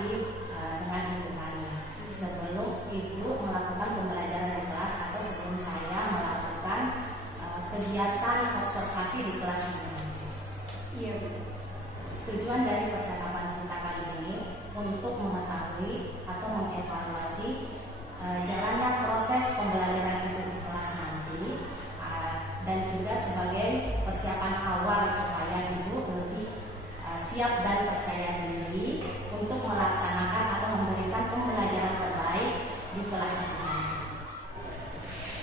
observasi dengan ibu kami sebelum ibu melakukan pembelajaran di kelas atau sebelum saya melakukan kegiatan observasi di kelas ini. Iya. Tujuan dari percakapan kita kali ini untuk mengetahui atau mengevaluasi jalannya proses pembelajaran ibu di kelas nanti, dan juga sebagai persiapan awal supaya ibu lebih siap dan percaya diri untuk melaksanakan atau memberikan pembelajaran terbaik di kelas ini.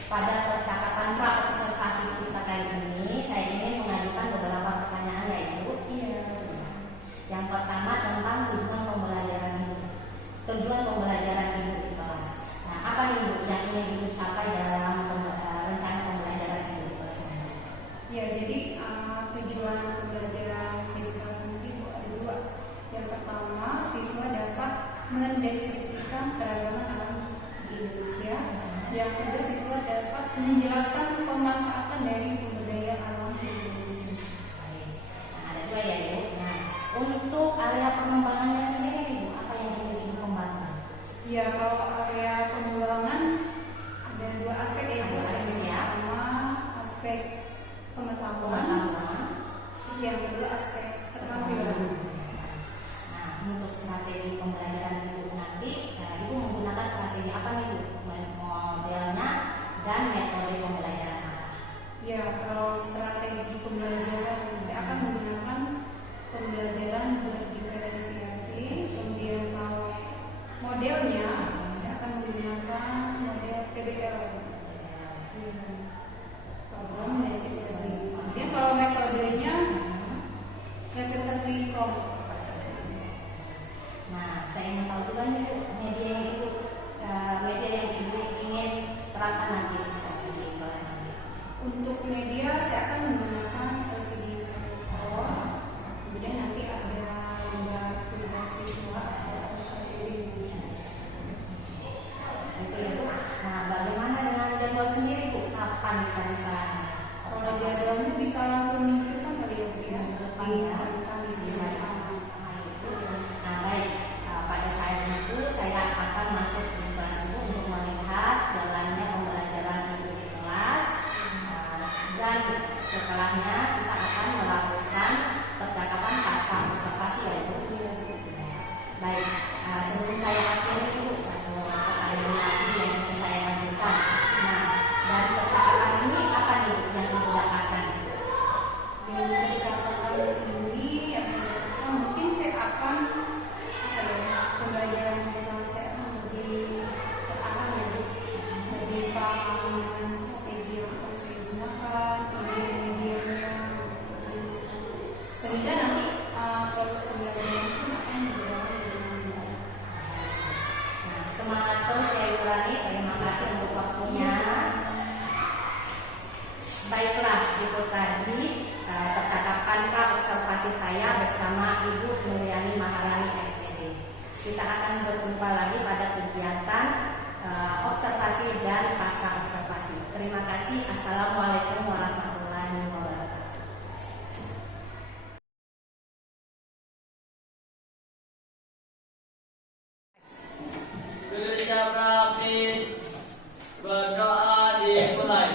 Pada percakapan pra-observasi kita kali ini, saya ingin mengajukan beberapa pertanyaan ya Ibu. Iya. Yang pertama tentang tujuan pembelajaran ibu di kelas. Nah, apa nih Ibu yang ingin Ibu capai dalam rencana pembelajaran ibu di kelas ini? Ya, jadi tujuan pembelajaran di kelas nanti ada dua. Yang pertama, siswa dapat mendeskripsikan keragaman alam di Indonesia. Yang kedua, siswa dapat menjelaskan pemanfaatan dari sumber daya alam di Indonesia. Nah, ada dua ya Ibu. Nah, untuk area pengembangannya sendiri Ibu, apa yang ingin Ibu kembangkan? Ya, kalau area pengembangan ada dua aspek ya. Ada aspek ya. Pertama, aspek pengetahuan. Terus yang kedua aspek keterampilan. Nah, untuk strategi pembelajaran ibu nanti, ibu menggunakan strategi apa nih Bu? Modelnya dan metode pembelajaran apa? Ya, kalau strategi pembelajaran saya akan menggunakan pembelajaran berdiferensiasi. Kemudian kalau modelnya saya akan menggunakan model PBL. Program basic learning. Kemudian kalau metodenya presentasi kelompok. Nah, saya ingin tahu juga nih Bu, media yang ibu ingin terapkan nanti di kelas nanti. Untuk media saya akan menggunakan LCD projector. Kemudian nanti ada lembar tugas siswa Itu ya Bu. Nah, bagaimana dengan jadwal sendiri Bu? Kapan kita bisa? Kalau jadwalnya bisa langsung minggu depan kali ya Bu ya. Depan ya. Kamis Di ya. hari Nah, baik. Pada saat itu saya akan masuk di kelas ibu untuk melihat jalannya pembelajaran ibu di kelas, dan setelahnya kita akan melakukan percakapan pasca observasi ya Ibu. Baik, sebelum saya akhiri Ibu, satu pertanyaan lagi yang ingin saya lanjutkan. Nah, dari percakapan ini apa nih yang Ibu dapatkan? Dengan percakapan ini yang saya lakukan, mungkin saya akan pembelajaran kelas saya akan lebih terarah ya Bu. Lebih paham dengan strategi yang akan saya gunakan, kemudian medianya, sehingga nanti proses pembelajaran itu akan berjalan dengan baik. Nah, semangat terus ya Ibu Rani, terima kasih untuk waktunya. Baiklah, itu tadi percakapan pra-observasi saya bersama Ibu Nuryani Maharani SPD. Kita akan berjumpa lagi pada kegiatan observasi dan pasca observasi. Terima kasih. Assalamualaikum warahmatullahi wabarakatuh. Gereja praktik berdoa dimulai.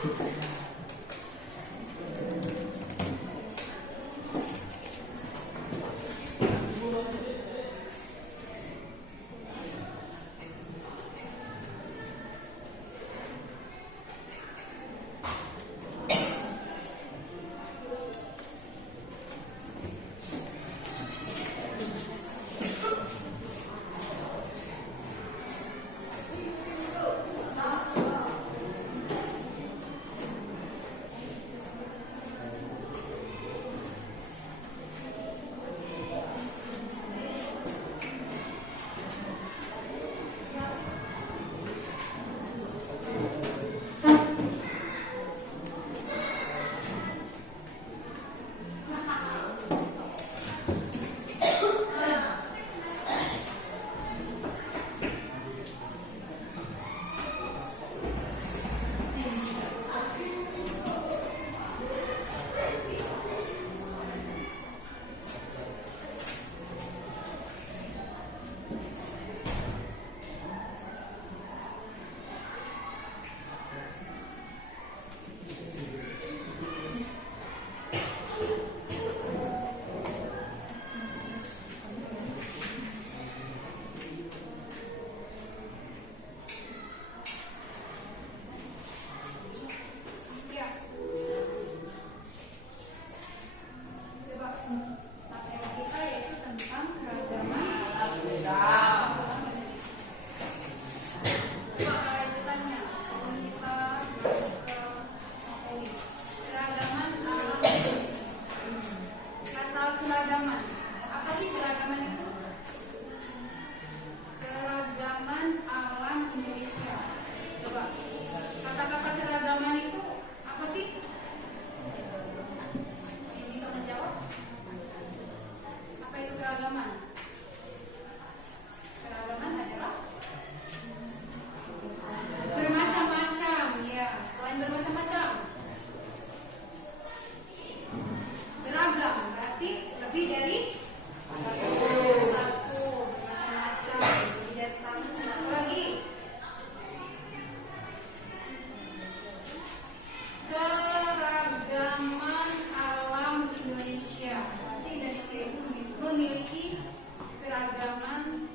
Ya. Coba materi kita yaitu tentang keragaman alam. Coba kalau ditanya sebelum kita masuk ke materi keragaman alam. Kata keragaman, apa sih keragaman itu? Keragaman alam Indonesia. Coba kata-kata keragaman itu apa sih? Yang bisa menjawab? Apa itu keragaman? Keragaman adalah bermacam-macam, ya. Selain bermacam-macam, beragam berarti lebih dari satu, macam-macam, lebih dari satu. Satu lagi, keragaman alam Indonesia. Berarti Indonesia itu memiliki keragaman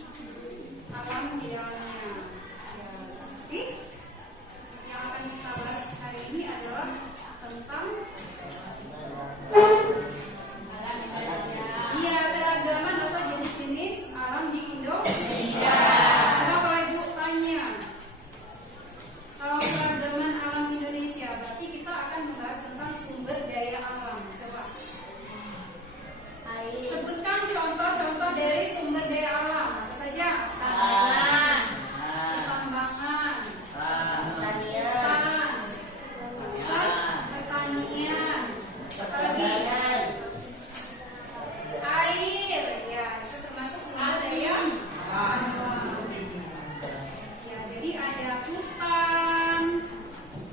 alam di dalamnya. Ya, tapi yang akan kita bahas hari ini adalah tentang keragaman atau jenis-jenis alam di Indonesia. Coba kalau Ibu tanya, kalau keragaman alam Indonesia, berarti kita akan membahas tentang sumber daya alam. Coba sebutkan contoh-contoh dari sumber daya alam. Apa saja? Pertambangan, hutan, pertanian, apa lagi? Air, ya itu termasuk sumber daya alam. Ya, jadi ada hutan,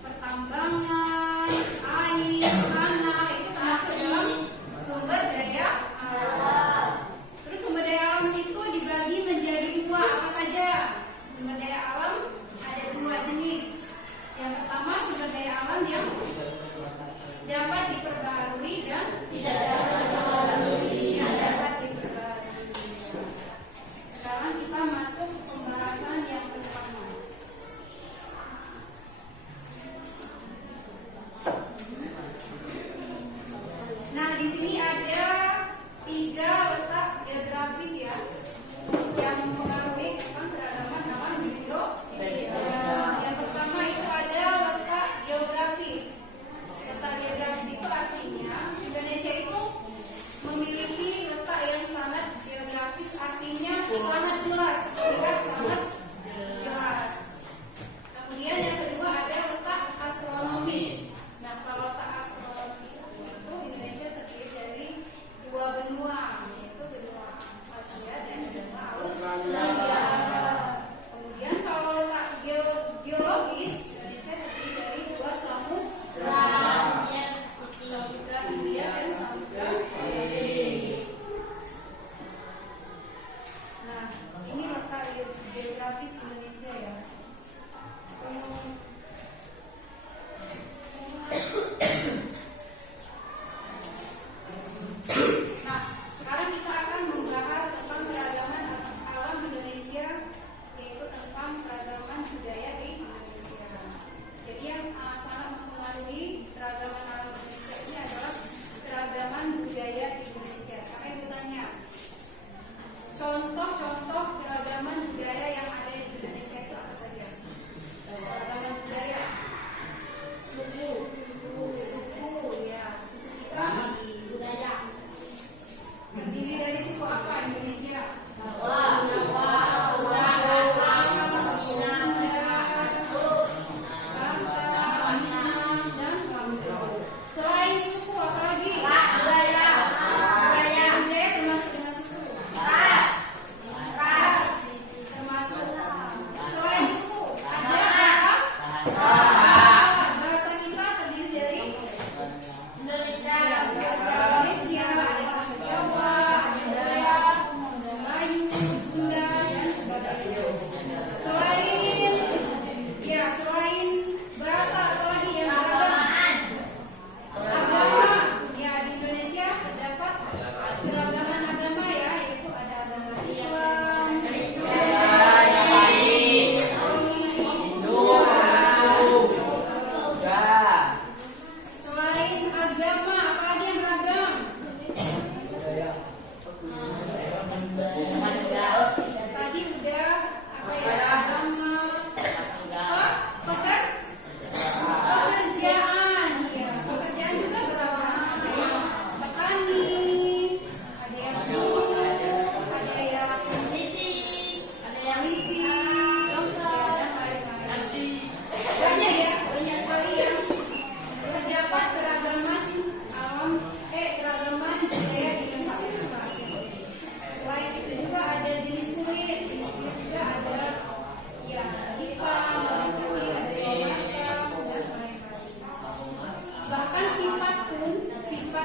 pertambangan, air, tanah, itu termasuk dalam sumber daya alam. Terus sumber daya alam itu dibagi menjadi dua, apa saja? Sumber daya alam ada dua jenis. Yang pertama sumber daya alam yang dapat diperbaharui dan tidak dapat diperbaharui. Sekarang kita masuk pembahasan yang pertama. Nah, di sini ada 3 letak geografis ya yang mempengaruhi tentang keragaman alam di Indonesia. Yang pertama itu ada letak geografis. Letak geografis itu artinya Indonesia itu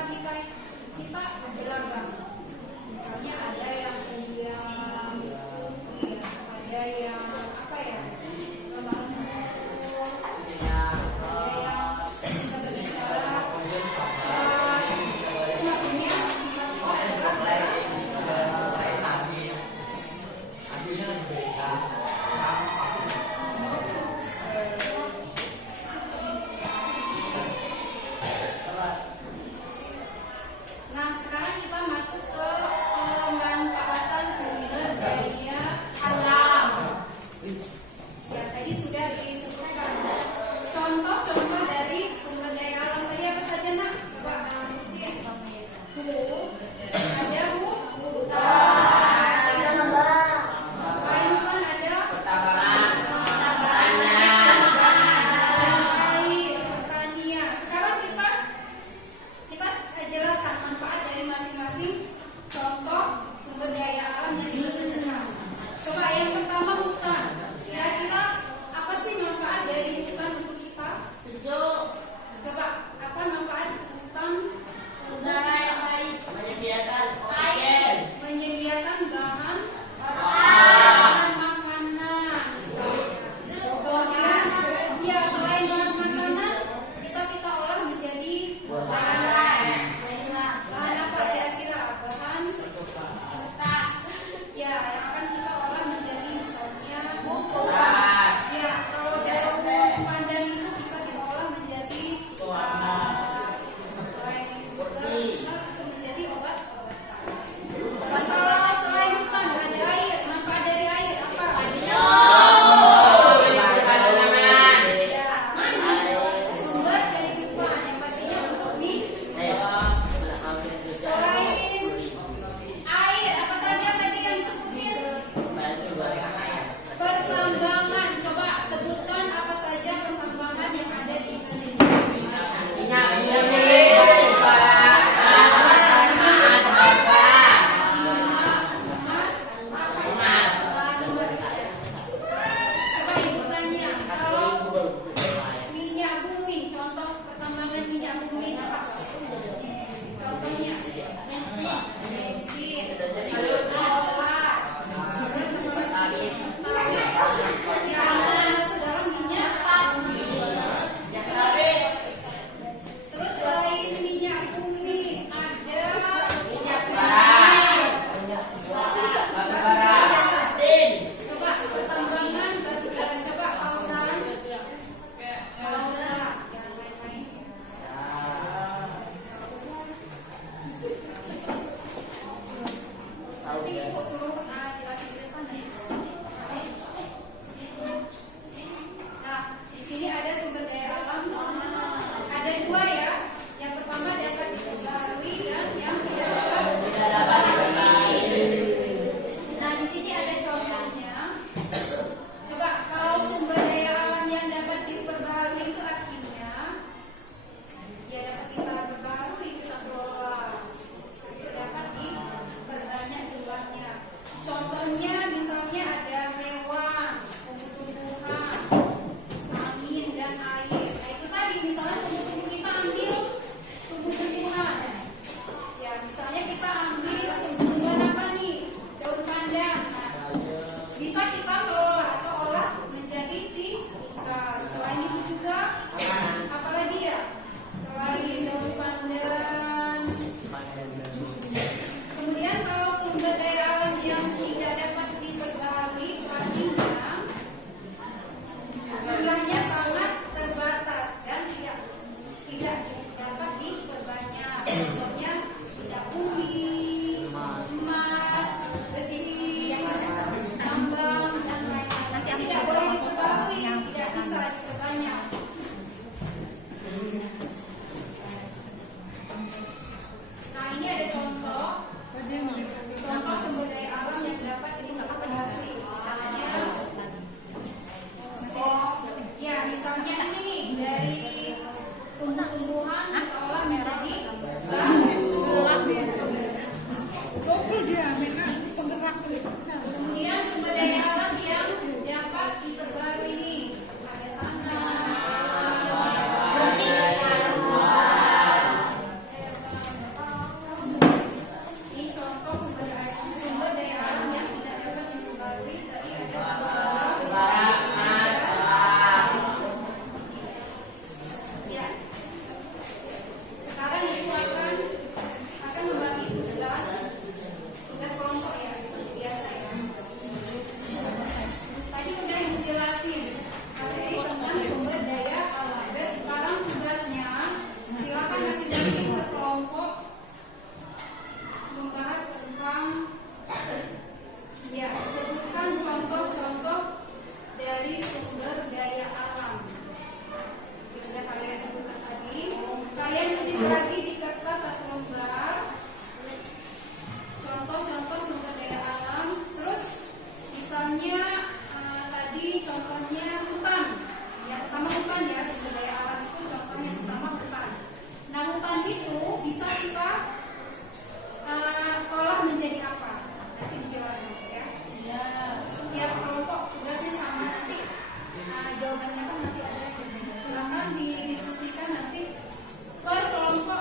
kita beragam. Misalnya ada yang ada yang apa ya, ramah lembut, ada yang kita berbicara keras. Maksudnya nah, sekarang kita masuk ke pemanfaatan sumber daya alam. Ya, tadi sudah disebutkan contoh-contoh dari sumber daya alam tadi apa saja, Nak? Coba mungkin ada hutan. Selain hutan ada air, pertanian. Sekarang kita jelaskan manfaat dari masing-masing contoh sumber daya alam yang disebutkan. Coba yang pertama hutan. Kira-kira apa sih manfaat dari hutan untuk kita? Sejuk, Coba apa manfaat hutan? udara yang baik, Menyediakan bahan makanan. Kemudian, ya selain bahan makanan bisa kita olah menjadi bahan apa kira-kira? Bahan ya yang akan kita olah menjadi misalnya buku. Ya, kalau daun pandan itu bisa kita olah menjadi selain itu bisa itu menjadi obat-obatan. Masalah selain hutan ada air, manfaat dari air apa? Ya, sumber kehidupan yang pastinya untuk minum. Selain air, apa saja tadi yang disebutin? Pertambangan. Coba sebutkan apa saja pertambangan yang ada di Indonesia. Emas, coba ibu tanya, kalau minyak bumi, contoh pertambangan minyak bumi apa? Contohnya bensin, solar, terus yang masuk dalam minyak bumi. Terus selain minyak bumi ada coba pertambangan batu bara. Coba pausa, jangan main-main. Nanti ibu suruh jelasin di depan ya. Nah, di sini ada sumber daya alam. Ada dua ya. Yang pertama dapat diperbarui dan yang tidak dapat diperbarui. Nah, di sini ada contohnya. Coba kalau sumber daya alam yang dapat diperbarui itu artinya ya dapat kita perbarui, kita kelola. Itu dapat diperbanyak jumlahnya. Contohnya misalnya ada hewan, tumbuh-tumbuhan, angin dan air. Nah, itu tadi misalnya tumbuh-tumbuh kita ambil tumbuh-tumbuhan. Ya, misalnya kita ambil tumbuh-tumbuhan apa nih? Daun pandan. Nah, bisa kita kelola atau olah menjadi tingkar. Selain itu juga apalagi ya? Selain daun pandan. Kemudian kalau sumber daya alam yang tidak dapat diperbarui artinya jumlahnya sangat terbatas dan tidak dapat diperbanyak. Contohnya minyak bumi, emas, besi, tambang dan lain-lain. Tidak boleh diperbarui, tidak bisa diperbanyak. Nah, ini ada contoh sumber daya alam yang dapat diperbarui. Misalnya ini dari tumbuh-tumbuhan masing-masing berkelompok membahas tentang ya, sebutkan contoh-contoh dari sumber daya alam. Yang sudah kalian sebutkan tadi, kalian tulis lagi di kertas atau lembar contoh-contoh sumber daya alam. Terus misalnya tadi contohnya hutan. Yang pertama hutan ya, sumber daya alam itu contohnya pertama hutan. Nah, hutan itu bisa kita olah menjadi apa? Nanti dijelaskan ya. Ya. Tiap kelompok tugasnya sama, nanti jawabannya kan nanti ada. Silakan didiskusikan nanti per kelompok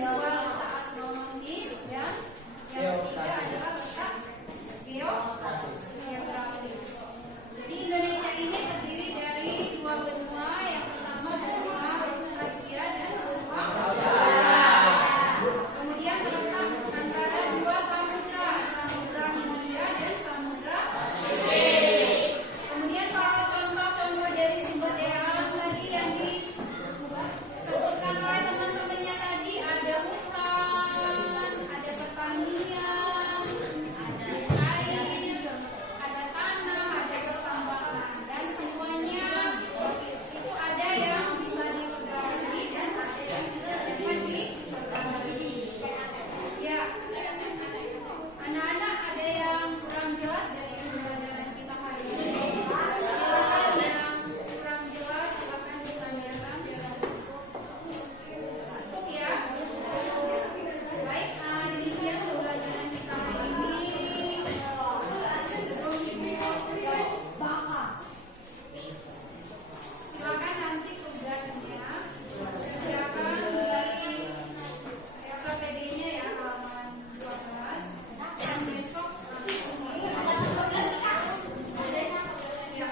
kedua letak astronomis, dan yang ketiga adalah letak geografis. Jadi Indonesia ini terdiri dari dua benua, yang pertama benua Asia dan benua kemudian terletak antara dua samudra, Samudra Hindia dan Samudra Pasifik. Kemudian kalau contoh-contoh dari sumber daya alam tadi yang disebutkan oleh teman-temannya tadi, ada hutan, ada pertanian, ada air, ada tanah, ada pertambangan, dan semuanya itu ada yang bisa dipegangi dan ada yang tidak bisa dipegangi. Ya, anak-anak ada yang kurang jelas dari pembelajaran kita hari ini. Silakan yang kurang jelas silakan ditanyakan. Cukup ya. Baik, demikian pembelajaran kita hari ini. Sebelum silakan nanti tugasnya kerjakan di LKPD-nya ya, halaman 12, dan besok ya.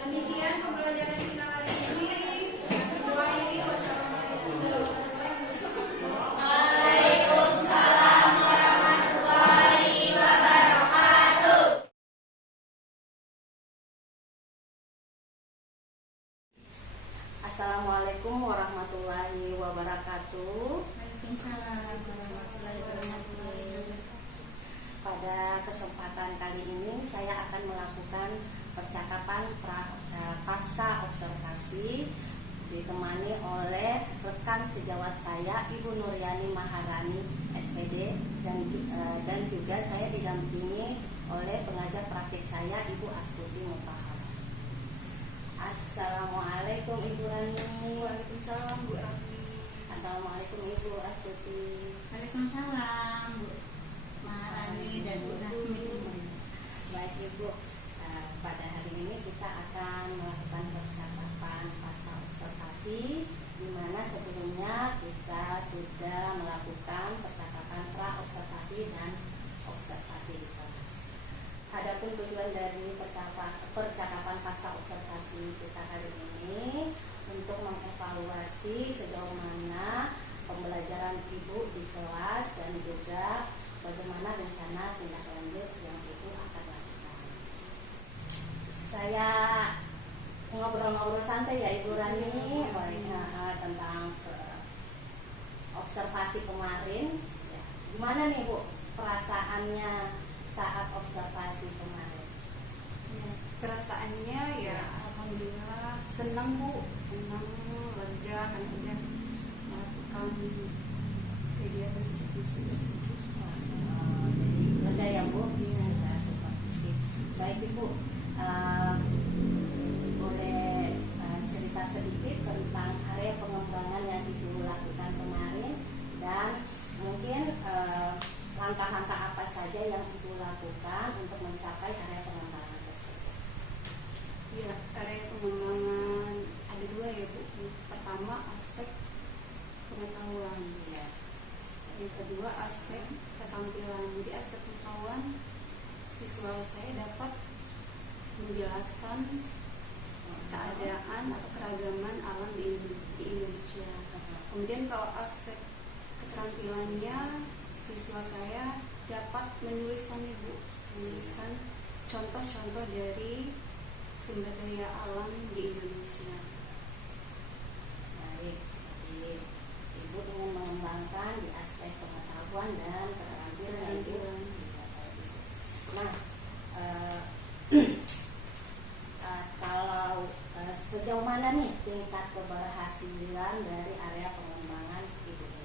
Demikian pembelajaran kita hari ini. Wassalamualaikum warahmatullahi wabarakatuh. Assalamualaikum warahmatullahi wabarakatuh. Pada kesempatan kali ini saya akan melakukan percakapan pasca observasi ditemani oleh rekan sejawat saya Ibu Nuryani Maharani SPD, dan juga saya didampingi oleh pengajar praktik saya Ibu Astuti Mutahar. Assalamualaikum Ibu Rani. Waalaikumsalam Bu Rani. Assalamualaikum Ibu Astuti. Waalaikumsalam Bu Maharani dan Bu Rahmi. Baik Ibu, pada hari ini kita akan melakukan percakapan pasca observasi, di mana sebelumnya kita sudah melakukan percakapan pra observasi dan observasi di kelas. Adapun tujuan dari percakapan pasca observasi kita kali ini untuk mengevaluasi sejauh mana pembelajaran Ibu di kelas dan juga bagaimana rencana tindak lanjut yang Ibu akan lakukan. Saya ngobrol-ngobrol santai ya Ibu Rani tentang observasi kemarin. Ya. Gimana nih Bu perasaannya saat observasi kemarin? Ya, perasaannya ya alhamdulillah senang Bu, senang, lega kan sudah melakukan kegiatan seperti itu. Jadi lega ya Bu, sudah seperti itu. Baik Ibu, boleh cerita sedikit tentang area pengembangan yang Ibu lakukan kemarin, dan mungkin langkah-langkah apa saja yang Ibu lakukan untuk mencapai area pengembangan tersebut? Ya, area pengembangan ada dua ya Bu. Pertama aspek pengetahuan ya. Yang kedua aspek ketampilan. Jadi aspek pengetahuan, siswa saya dapat menjelaskan keadaan atau keragaman alam di Indonesia. Kemudian kalau aspek keterampilannya, siswa saya dapat menuliskan contoh-contoh dari sumber daya alam di Indonesia. Baik, jadi Ibu ingin mengembangkan di aspek pengetahuan dan keterampilan. Nah, kalau sejauh mana nih tingkat keberhasilan dari area pengembangan Ibu ini?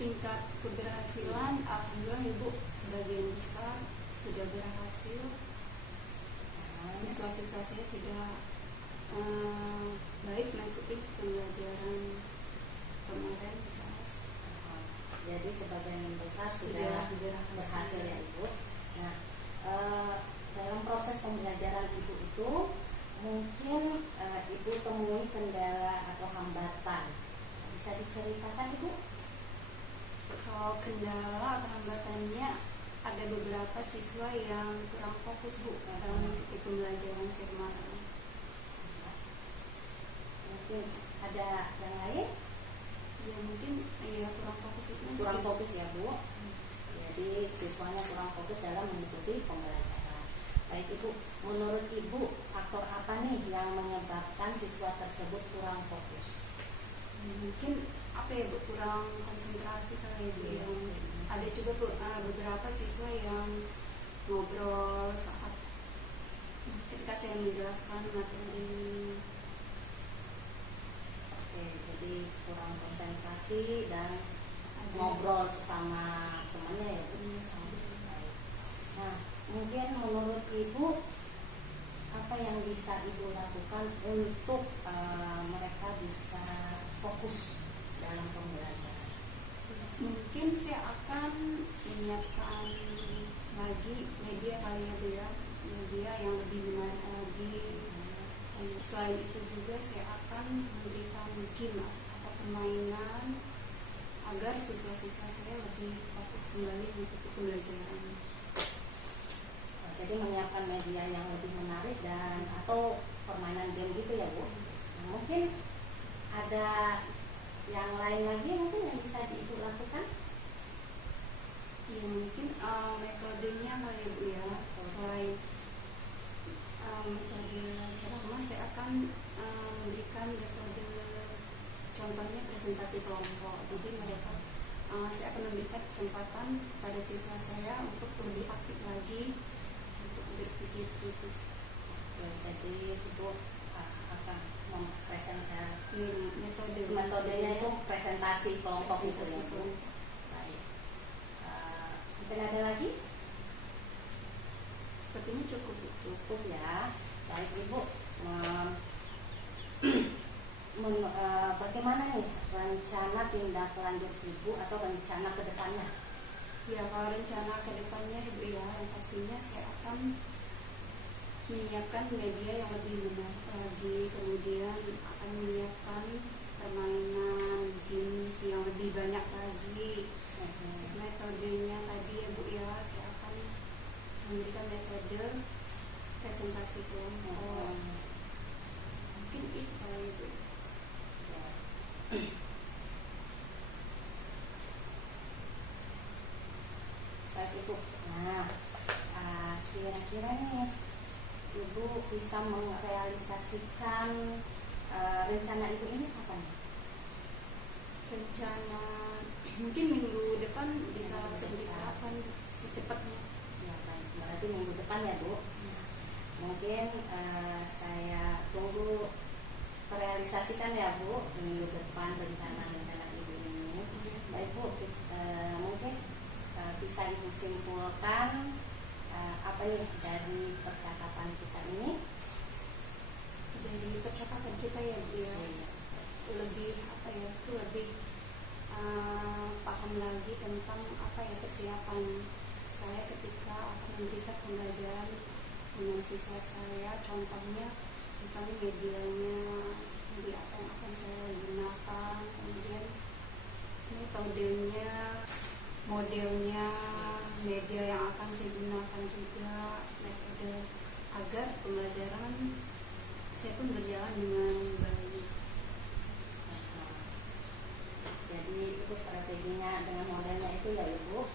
Tingkat keberhasilan, alhamdulillah Ibu sebagian besar sudah berhasil. Siswa-siswa saya sudah baik mengikuti pembelajaran kemarin di kelas. Jadi sebagian besar sudah berhasil ya Ibu. Nah, dalam proses pembelajaran Ibu itu mungkin Ibu temui kendala atau hambatan. Bisa diceritakan Ibu? Kalau kendala atau hambatannya, ada beberapa siswa yang kurang fokus Bu dalam mengikuti pembelajaran saya kemarin. Mungkin ada yang lain? Ya mungkin ya kurang fokus itu Kurang fokus ya Bu. Jadi siswanya kurang fokus dalam mengikuti pembelajaran. Baik Ibu, menurut Ibu faktor apa nih yang menyebabkan siswa tersebut kurang fokus? Mungkin apa ya Bu, kurang konsentrasi kali Bu. Yang ada juga Bu, beberapa siswa yang ngobrol saat ketika saya menjelaskan materi. Oke, jadi kurang konsentrasi dan ngobrol sama temannya ya Bu. Baik. Nah, mungkin menurut Ibu apa yang bisa Ibu lakukan untuk mereka bisa fokus dalam pembelajaran? Mungkin saya akan menyiapkan lagi media kali ya Bu ya, media yang lebih menarik lagi. Dan selain itu juga saya akan memberikan game atau permainan agar siswa-siswa saya lebih fokus kembali mengikuti pembelajaran. Jadi menyiapkan media yang lebih menarik dan atau permainan game gitu ya Bu. Nah, mungkin ada yang lain lagi mungkin yang bisa Ibu lakukan? Ya mungkin metodenya kali ya Bu ya. Selain metode ceramah, saya akan memberikan metode contohnya presentasi kelompok. Jadi mereka saya akan memberikan kesempatan pada siswa saya untuk lebih aktif lagi untuk berpikir kritis. Jadi itu akan mempresentasi Metodenya itu presentasi kelompok itu ya presentasi Bu. kelompok. Baik. Mungkin ada lagi? Sepertinya cukup Bu. Cukup ya. Baik Ibu. Bagaimana nih rencana tindak lanjut Ibu atau rencana ke depannya? Ya kalau rencana ke depannya Ibu ya, yang pastinya saya akan menyiapkan media yang lebih menarik lagi, kemudian akan menyiapkan permainan games yang lebih banyak lagi. Metodenya tadi ya Bu ya, saya akan memberikan metode presentasi kelompok. Mungkin itu ya Bu. Baik Ibu. Nah, kira-kira nih Ibu bisa merealisasikan rencana Ibu ini kapan? Rencana mungkin minggu depan bisa langsung diterapkan secepatnya. Ya baik, berarti minggu depan ya Bu. Mungkin saya tunggu merealisasikan ya Bu minggu depan rencana Ibu ini. Baik Bu, mungkin bisa Ibu simpulkan apa nih dari percakapan kita ini? Dari percakapan kita ya Bu ya, lebih apa ya, itu lebih paham lagi tentang apa ya persiapan saya ketika akan memberikan pembelajaran dengan siswa saya. Contohnya misalnya medianya, media apa yang akan saya gunakan, kemudian metodenya, modelnya, media yang akan saya gunakan juga, metode agar pembelajaran saya pun berjalan dengan baik. Jadi itu strateginya dengan modelnya itu ya Ibu.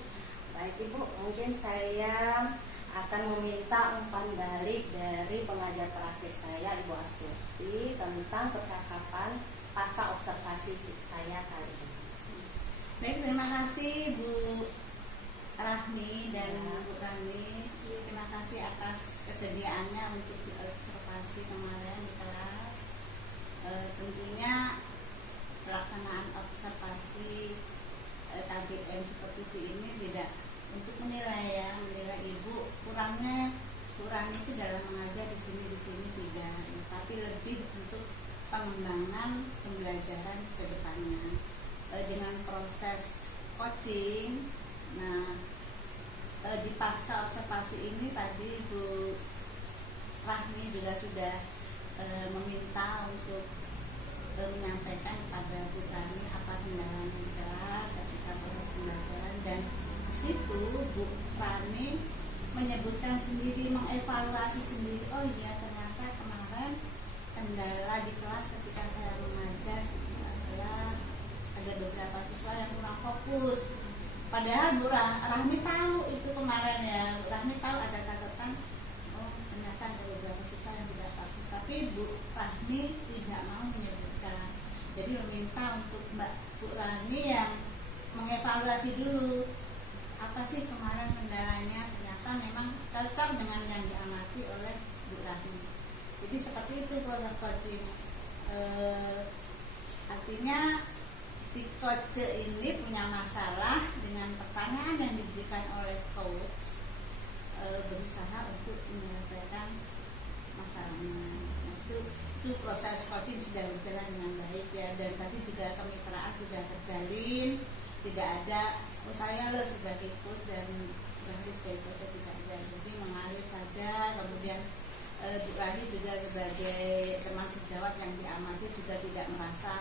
Baik Ibu, mungkin saya akan meminta umpan balik dari pengajar terakhir saya Ibu Astuti tentang percakapan pasca observasi saya kali ini. Baik, terima kasih Bu Rahmi dan Bu Rani. Terima kasih atas kesediaannya untuk observasi kemarin di kelas. Tentunya pelaksanaan observasi KBM seperti ini tidak untuk menilai ya, menilai Ibu kurang itu dalam mengajar di sini tidak, tapi lebih untuk pengembangan pembelajaran ke depannya dengan proses coaching. Nah, di pasca observasi ini tadi Bu Rahmi juga sudah meminta untuk menyampaikan kepada Bu Rani apa kendala di kelas ketika proses pembelajaran situ Bu Rani menyebutkan sendiri, mengevaluasi sendiri, oh iya ternyata kemarin kendala di kelas ketika saya mengajar adalah ada beberapa siswa yang kurang fokus. Padahal Bu Rahmi tahu itu kemarin ya, Bu Rahmi tahu ada catatan, oh ternyata ada beberapa siswa yang tidak fokus, tapi Bu Rahmi tidak mau menyebutkan. Jadi meminta untuk Bu Rahmi yang mengevaluasi dulu apa sih kemarin kendalanya, ternyata memang cocok dengan yang diamati oleh Bu Rahmi. Jadi seperti itu proses coaching. Artinya si coach ini punya masalah dengan pertanyaan yang diberikan oleh coach, berusaha untuk menyelesaikan masalahnya. Nah, itu proses coaching sudah berjalan dengan baik ya, dan tadi juga kemitraan sudah terjalin, tidak ada saya lo sebagai coach dan Rahmi sebagai coach, tidak ada, jadi mengalir saja. Kemudian Bu Rahmi juga sebagai teman sejawat yang diamati juga tidak merasa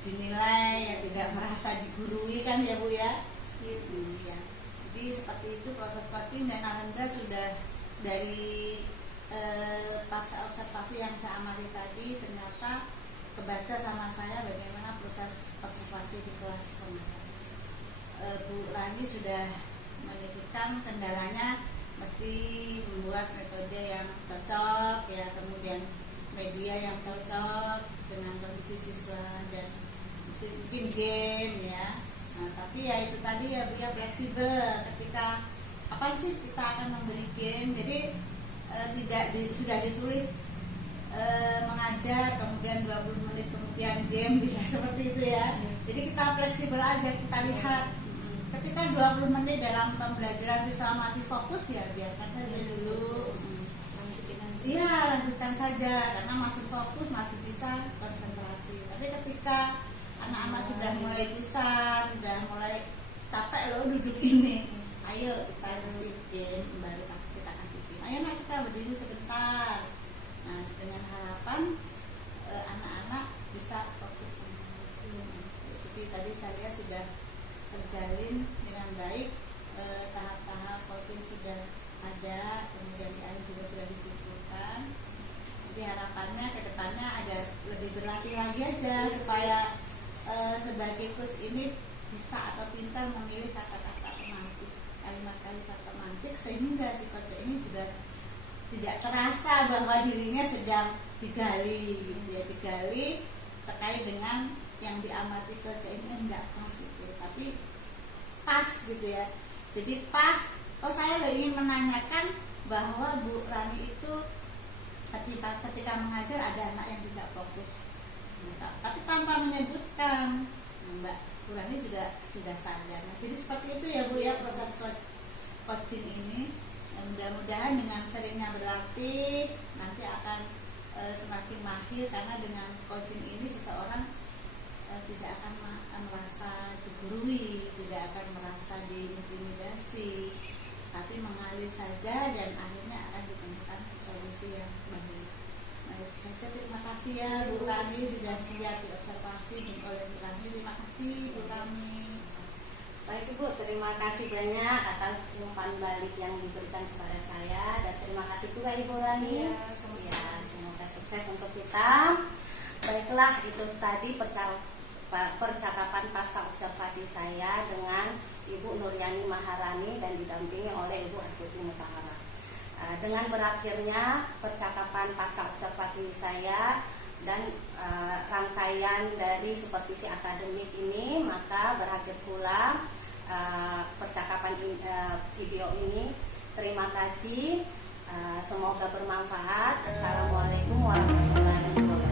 dinilai, ya tidak merasa digurui kan ya Bu ya. Ya. Jadi seperti itu proses coaching, dan alhamdulillah sudah dari pasca observasi yang saya amati tadi ternyata kebaca sama saya bagaimana proses observasi di kelas kemarin. Bu Rani sudah menyebutkan kendalanya mesti membuat metode yang cocok ya, kemudian media yang cocok dengan kondisi siswa, dan mesti bikin game ya. Nah, tapi ya itu tadi ya Bu ya, fleksibel ketika apa sih kita akan memberi game, jadi sudah ditulis mengajar kemudian 20 menit kemudian game, tidak seperti itu ya. Jadi kita fleksibel aja, kita lihat ketika 20 menit dalam pembelajaran siswa masih fokus ya biarkan saja dulu. Iya, lanjutkan saja karena masih fokus, masih bisa konsentrasi. Tapi ketika anak-anak sudah mulai pusat, sudah mulai capek loh duduk ini, ayo kita kasih game, baru kita kasih game. Ayo nak kita berdiri sebentar. Nah, dengan harapan anak-anak bisa fokus. Jadi tadi saya lihat sudah terjalin dengan baik, tahap-tahap coaching sudah ada, kemudian di akhir juga sudah disimpulkan. Jadi harapannya ke depannya agar lebih berlatih lagi aja supaya sebagai coach ini bisa atau pintar memilih kata-kata pemantik, kalimat-kalimat pemantik, sehingga si coach ini juga tidak terasa bahwa dirinya sedang digali gitu ya, digali terkait dengan yang diamati coach ini enggak pas gitu, tapi pas gitu ya. Jadi pas. Oh, saya ingin menanyakan bahwa Bu Rani itu ketika mengajar ada anak yang tidak fokus, tapi tanpa menyebutkan, Mbak Bu Rani juga sudah sadar. Nah, jadi seperti itu ya Bu ya proses coaching ini. Mudah-mudahan dengan seringnya berlatih nanti akan semakin mahir, karena dengan coaching ini seseorang tidak akan merasa digurui, tidak akan merasa diintimidasi, tapi mengalir saja dan akhirnya akan ditemukan solusi yang baik. Nah, itu saja. Terima kasih ya Bu Rani sudah siap diobservasi oleh Bu Rani. Terima kasih Bu Rani. Baik Ibu, terima kasih banyak atas umpan balik yang diberikan kepada saya, dan terima kasih juga Ibu Rani. Ya, sama-sama. Ya, semoga sukses untuk kita. Baiklah, itu tadi percakapan pasca observasi saya dengan Ibu Nuryani Maharani dan didampingi oleh Ibu Astuti Mutahara. Dengan berakhirnya percakapan pasca observasi saya dan rangkaian dari supervisi akademik ini, maka berakhir pula percakapan video ini. Terima kasih, semoga bermanfaat. Assalamualaikum warahmatullahi wabarakatuh.